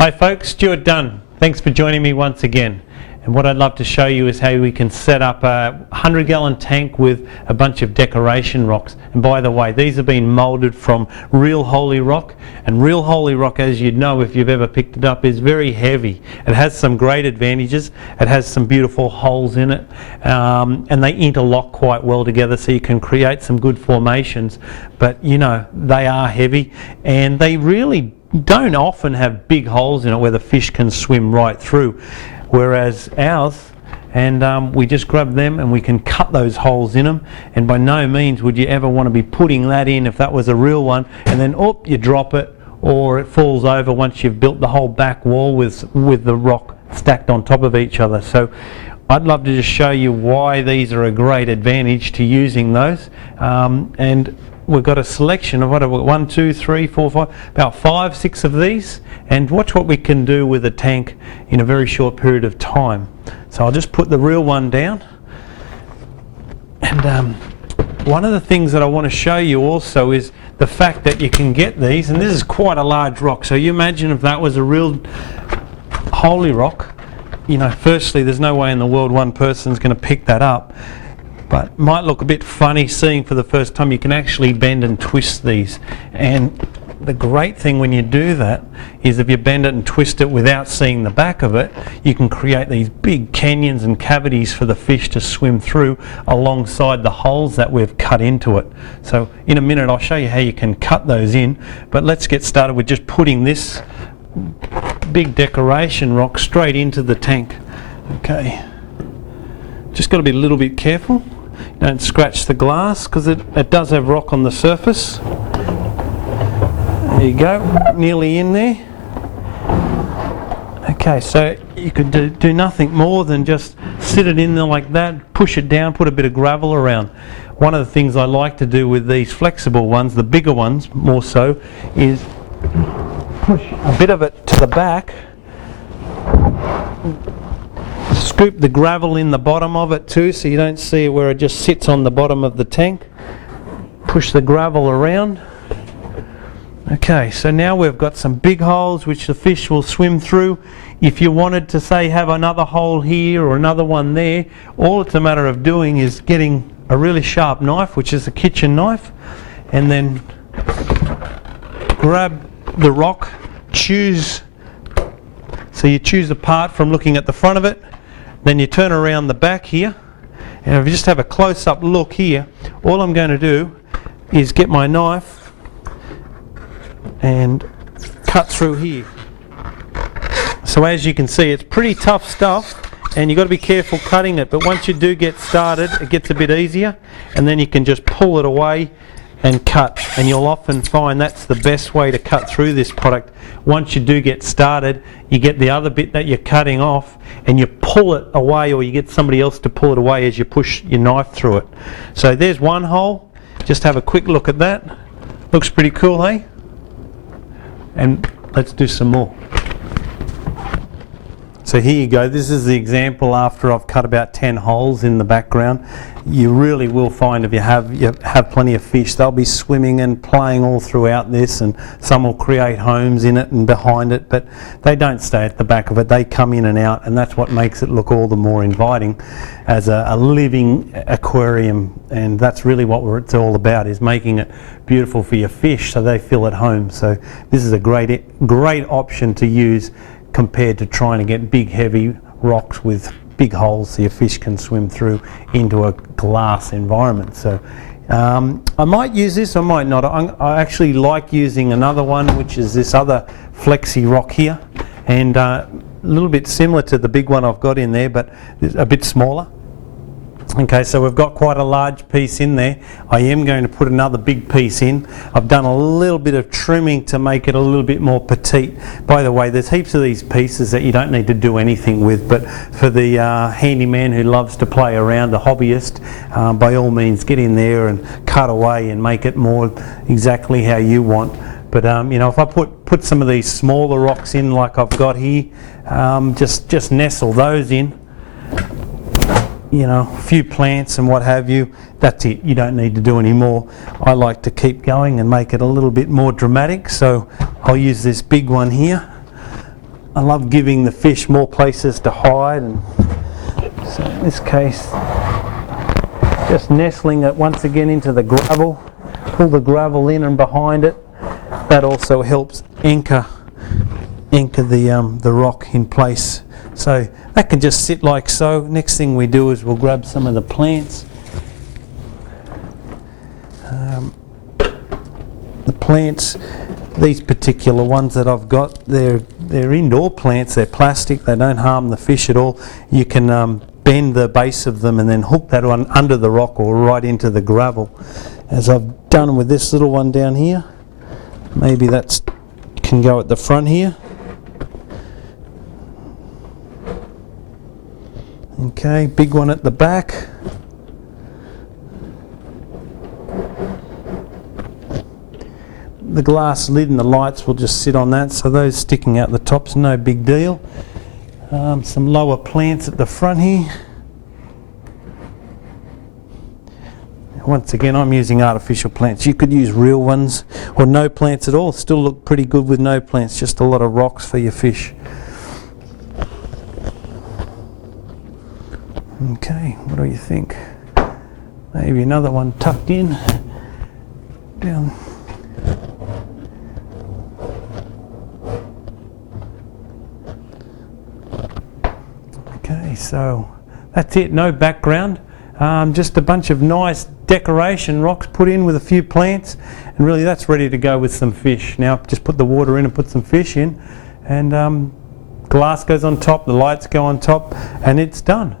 Hi folks, Stuart Dunne. Thanks for joining me once again. And what I'd love to show you is how we can set up a 100-gallon tank with a bunch of decoration rocks. And by the way, these have been moulded from real Holey Rock. And real Holey Rock, as you know if you've ever picked it up, is very heavy. It has some great advantages. It has some beautiful holes in it. And they interlock quite well together, so you can create some good formations. But you know, they are heavy, and they really don't often have big holes in it where the fish can swim right through. Whereas ours, and we just grab them and we can cut those holes in them, and by no means would you ever want to be putting that in if that was a real one, and then you drop it or it falls over once you've built the whole back wall with the rock stacked on top of each other. So I'd love to just show you why these are a great advantage to using those. And we've got a selection of, what have we got, 1, 2, 3, 4, 5, about 5, 6 of these, and watch what we can do with a tank in a very short period of time. So I'll just put the real one down. And one of the things that I want to show you also is the fact that you can get these, and this is quite a large rock, so you imagine if that was a real Holey Rock, you know, firstly there's no way in the world one person's going to pick that up. But might look a bit funny seeing for the first time. You can actually bend and twist these, and the great thing when you do that is if you bend it and twist it without seeing the back of it, you can create these big canyons and cavities for the fish to swim through alongside the holes that we've cut into it. So in a minute I'll show you how you can cut those in, but let's get started with just putting this big decoration rock straight into the tank. Okay, just got to be a little bit careful. Don't scratch the glass because it does have rock on the surface. There you go, nearly in there. Okay, so you could do nothing more than just sit it in there like that, push it down, put a bit of gravel around. One of the things I like to do with these flexible ones, the bigger ones more so, is push a bit of it to the back, scoop the gravel in the bottom of it too, so you don't see where it just sits on the bottom of the tank. Push the gravel around. Okay, so now we've got some big holes which the fish will swim through. If you wanted to say have another hole here or another one there, all it's a matter of doing is getting a really sharp knife, which is a kitchen knife, and then grab the rock, choose, so you choose the part from looking at the front of it, then you turn around the back here, and if you just have a close-up look here, all I'm going to do is get my knife and cut through here. So as you can see, it's pretty tough stuff, and you've got to be careful cutting it, but once you do get started it gets a bit easier, and then you can just pull it away and cut, and you'll often find that's the best way to cut through this product. Once you do get started, you get the other bit that you're cutting off and you pull it away, or you get somebody else to pull it away as you push your knife through it. So there's one hole. Just have a quick look at that. Looks pretty cool, hey? And let's do some more. So here you go, this is the example after I've cut about 10 holes in the background. You really will find if you have plenty of fish, they'll be swimming and playing all throughout this, and some will create homes in it and behind it, but they don't stay at the back of it, they come in and out, and that's what makes it look all the more inviting as a living aquarium. And that's really what it's all about, is making it beautiful for your fish so they feel at home. So this is a great option to use compared to trying to get big heavy rocks with big holes so your fish can swim through into a glass environment. So I might use this, I might not. I actually like using another one, which is this other flexi rock here, and a little bit similar to the big one I've got in there, but a bit smaller. Okay, so we've got quite a large piece in there. I am going to put another big piece in. I've done a little bit of trimming to make it a little bit more petite. By the way, there's heaps of these pieces that you don't need to do anything with, but for the handyman who loves to play around, the hobbyist, by all means get in there and cut away and make it more exactly how you want. But you know, if I put some of these smaller rocks in like I've got here, just nestle those in, you know, a few plants and what have you, that's it, you don't need to do any more. I like to keep going and make it a little bit more dramatic, so I'll use this big one here, I love giving the fish more places to hide, and so in this case just nestling it once again into the gravel, pull the gravel in and behind it. That also helps anchor the rock in place. So that can just sit like so. Next thing we do is we'll grab some of the plants. The plants, these particular ones that I've got, they're indoor plants, they're plastic, they don't harm the fish at all. You can bend the base of them and then hook that one under the rock or right into the gravel, as I've done with this little one down here. Maybe that can go at the front here. Okay, big one at the back. The glass lid and the lights will just sit on that, so those sticking out the top's no big deal. Some lower plants at the front here. Once again, I'm using artificial plants. You could use real ones or no plants at all. Still look pretty good with no plants, just a lot of rocks for your fish. Okay, what do you think? Maybe another one tucked in down. Okay, so that's it, no background, just a bunch of nice decoration rocks put in with a few plants, and really that's ready to go with some fish. Now just put the water in and put some fish in, and glass goes on top, the lights go on top, and it's done.